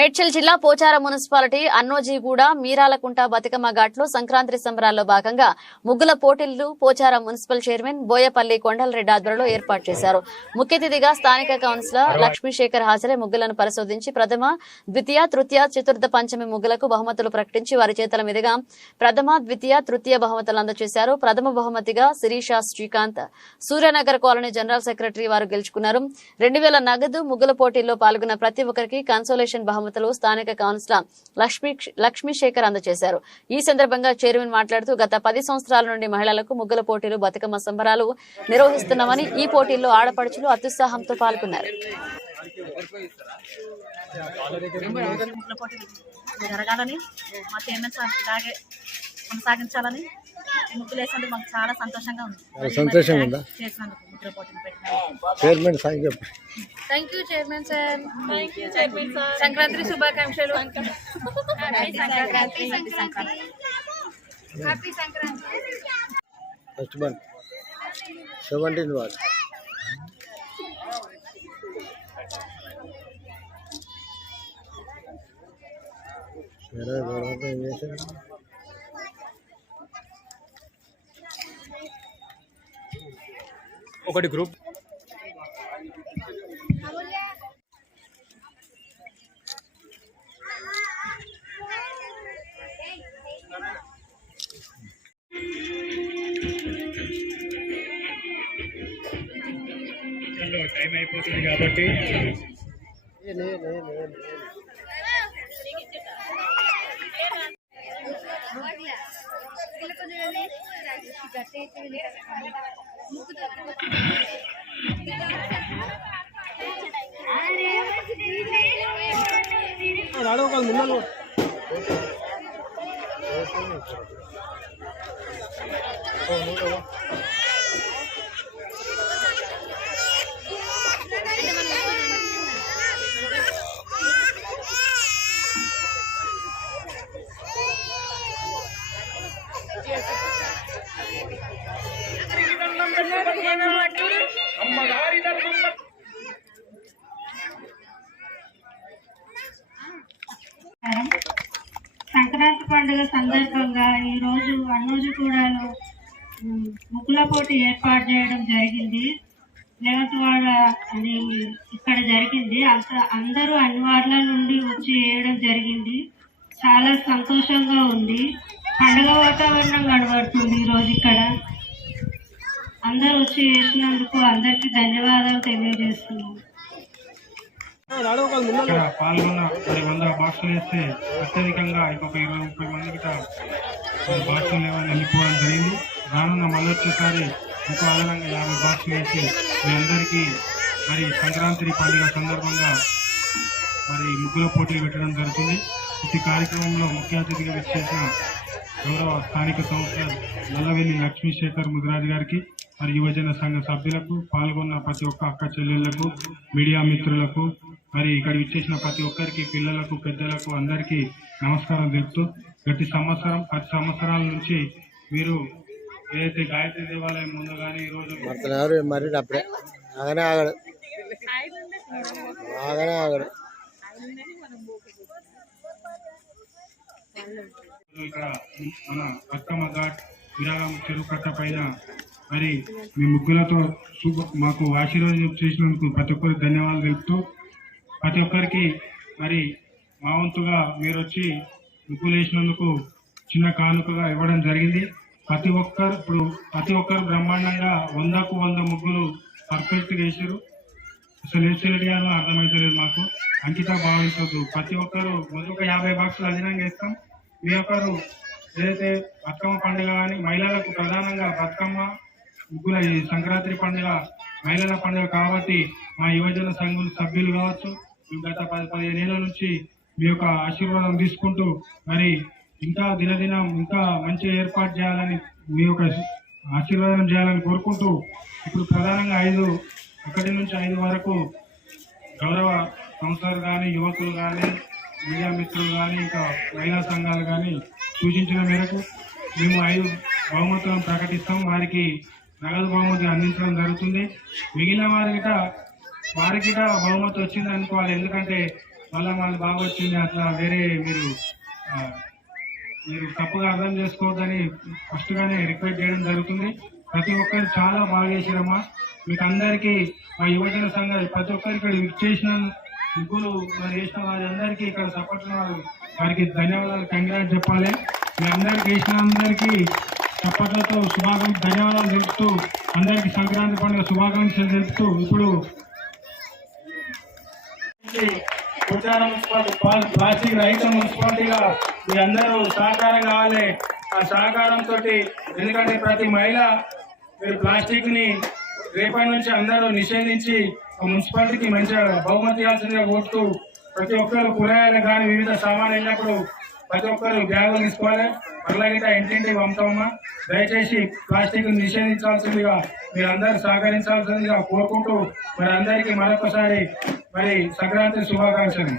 మేడ్చల్ జిల్లా పోచారం మున్సిపాలిటీ అన్నోజీగూడ మీరాలకుంట బతుకమ్మ ఘాట్లో సంక్రాంతి సంబరాల్లో భాగంగా ముగ్గుల పోటీలు పోచారం మున్సిపల్ చైర్మన్ బోయపల్లి కొండలరెడ్డి ఆధ్వర్యంలో ఏర్పాటు చేశారు. ముఖ్య అతిథిగా స్థానిక కౌన్సిలర్ లక్ష్మీశేఖర్ హాజరై ముగ్గులను పరిశోధించి ప్రథమ ద్వితీయ తృతీయ చతుర్థ పంచమి ముగ్గులకు బహుమతులు ప్రకటించి వారి చేతుల మీదుగా ప్రథమ ద్వితీయ తృతీయ బహుమతులు అందజేశారు. ప్రథమ బహుమతిగా Sirisha Srikanth Suryanagar colony general secretary వారు గెలుచుకున్నారు. రెండు నగదు ముగ్గుల పోటీల్లో పాల్గొన్న ప్రతి ఒక్కరికి కన్సోలేషన్ బహుమతులు స్థానిక కౌన్సిలర్ లక్ష్మీ లక్ష్మీశేఖర్ అందజేశారు. ఈ సందర్భంగా చైర్మన్ మాట్లాడుతూ గత పది సంవత్సరాల నుండి మహిళలకు ముగ్గుల పోటీలు బతుకమ్మ సంబరాలు నిర్వహిస్తున్నామని ఈ పోటీల్లో ఆడపడుచులు అత్యుత్సాహంతో పాల్గొన్నారు. జరగాలని మా చైర్మన్ ఇలాగే కొనసాగించాలని ముగ్గులు వేసినందుకు మాకు చాలా సంతోషంగా ఉంది. చాలా సంతోషంగా ఉందా? చేసినందుకు ముగ్గుల పోటీలు పెట్టినందుకు. చైర్మన్ సాంగ్ చెప్పు thank you chairman sir thank you chairman sir Sankranti శుభాకాంక్షలు Sankranti Sankranti happy Sankranti first one seventeen what సరే తర్వాత ఏం చేశారు? ఒకటి గ్రూప్. టైం అయిపోతుంది కాబట్టి లే, లే, లే, లే, లే. సంక్రాంతి పండుగ సందర్భంగా ఈరోజు అన్నోజు కూడాలో ముగ్గుల పోటీ ఏర్పాటు చేయడం జరిగింది. లెవెంత్ వాడ అని ఇక్కడ జరిగింది. అంత అందరూ అన్ని వార్ల నుండి వచ్చి వేయడం జరిగింది. చాలా సంతోషంగా ఉంది. పండుగ వాతావరణం కనబడుతుంది ఈరోజు ఇక్కడ. అందరూ వచ్చి వేసినందుకు అందరికీ ధన్యవాదాలు తెలియజేస్తున్నాను. ఇక్కడ పాల్గొన్న మరి వంద భాషలు వేస్తే అత్యధికంగా ఇంకొక ఇరవై ముప్పై మంది గిట భాషలు లేవని వెళ్ళిపోవడం జరిగింది. రానున్న మళ్ళీ వచ్చేసారి ఇంకో అదనంగా యాభై భాషలు వేసి మీ అందరికీ మరి సంక్రాంతి పండుగ సందర్భంగా మరి ముగ్గుల పోటీలు పెట్టడం జరుగుతుంది. ఈ కార్యక్రమంలో ముఖ్య అతిథిగా విచ్చేసిన గౌరవ స్థానిక సంస్థ నల్లవెల్లి లక్ష్మీశేఖర్ ముదిరాజు గారికి మరి యువజన సంఘ సభ్యులకు పాల్గొన్న ప్రతి ఒక్క అక్క చెల్లెళ్ళకు మీడియా మిత్రులకు మరి ఇక్కడ విచ్చేసిన ప్రతి ఒక్కరికి పిల్లలకు పెద్దలకు అందరికీ నమస్కారం తెలుపుతూ గత సంవత్సరం పది సంవత్సరాల నుంచి మీరు ఏదైతే గాయత్రి దేవాలయం ముందు కానీ ఈరోజు మరి అప్పుడే. ఆగనే ఆగడు. ఆగనే ఆగడు. ఇక్కడ మన బతుకమ్మ ఘాట్ విరాగం చెరువు కట్ట పైన మరి మీ ముగ్గులతో మాకు ఆశీర్వాదం చేసినందుకు ప్రతి ఒక్కరికి ధన్యవాదాలు తెలుపుతూ ప్రతి ఒక్కరికి మరి మా వంతుగా మీరు వచ్చి ముగ్గులు వేసినందుకు చిన్న కానుకగా ఇవ్వడం జరిగింది. ప్రతి ఒక్కరు ఇప్పుడు ప్రతి ఒక్కరు బ్రహ్మాండంగా వందకు వంద ముగ్గులు పర్ఫెక్ట్గా వేసారు అసలు ఏం చేయాలో అర్థమైతలేదు మాకు. అంకిత భావించవద్దు ప్రతి ఒక్కరు ముందు ఒక యాభై బాక్సులు అధినంగా ఇస్తాం. మీ ఒక్కరు ఏదైతే బతుకమ్మ పండుగ కానీ మహిళలకు ప్రధానంగా బతుకమ్మ ముగ్గుల ఈ సంక్రాంతి పండుగ మహిళల పండుగ కాబట్టి మా యువజన సంఘం సభ్యులు కావచ్చు గత పది పదిహేను ఏళ్ళ నుంచి మీ యొక్క ఆశీర్వాదం తీసుకుంటూ మరి ఇంకా దినదినం ఇంకా మంచి ఏర్పాటు చేయాలని మీ యొక్క ఆశీర్వాదం చేయాలని కోరుకుంటూ ఇప్పుడు ప్రధానంగా ఐదు ఒకటి నుంచి ఐదు వరకు గౌరవ సంస్థలు కానీ యువకులు కానీ మీడియా మిత్రులు కానీ ఇంకా మహిళా సంఘాలు కానీ సూచించిన మేరకు మేము ఐదు బహుమతులను ప్రకటిస్తాం. వారికి నగదు బహుమతి అందించడం జరుగుతుంది. మిగిలిన వారి గిట వారికి కూడా బహుమతి వచ్చింది అనుకోవాలి. ఎందుకంటే మళ్ళీ మళ్ళీ బాగా వచ్చింది. అట్లా వేరే మీరు మీరు తప్పుగా అర్థం చేసుకోవద్దని ఫస్ట్గానే రిక్వెస్ట్ చేయడం జరుగుతుంది. ప్రతి ఒక్కరు చాలా బాగా చేసిరమ్మా మీకు అందరికీ మా యువజన సంఘ ప్రతి ఒక్కరు ఇక్కడ చేసిన ముగ్గురు మరి చేసిన వారి అందరికీ ఇక్కడ సపోర్ట్ వారికి ధన్యవాదాలు. కంగ్రాట్ చెప్పాలి. మీ అందరికి చేసిన అందరికీ చప్పట్లతో శుభాకాంక్ష ధన్యవాదాలు తెలుపుతూ అందరికీ సంక్రాంతి పండుగ శుభాకాంక్షలు తెలుపుతూ ఇప్పుడు ఉచ్చారణ మున్సిపాలిటీ ప్లాస్టిక్ రహిత మున్సిపాలిటీగా మీరందరూ సహకారం కావాలి. ఆ సహకారంతో ఎందుకంటే ప్రతి మహిళ మీరు ప్లాస్టిక్ని రేపటి నుంచి అందరూ నిషేధించి ఆ మున్సిపాలిటీకి మంచిగా బహుమతి ఇవ్వాల్సిందిగా కోరుతూ ప్రతి ఒక్కరు కూరగాయలు కానీ వివిధ సామాన్లు వెళ్ళినప్పుడు ప్రతి ఒక్కరు బ్యాగులు తీసుకోవాలి. మరలా గిట్ట ఇంటింటికి పంపుతామమ్మా. దయచేసి ప్లాస్టిక్ నిషేధించాల్సిందిగా మీరందరూ సహకరించాల్సిందిగా కోరుకుంటూ మరి అందరికీ మరొకసారి మరి సంక్రాంతి శుభాకాంక్షలు.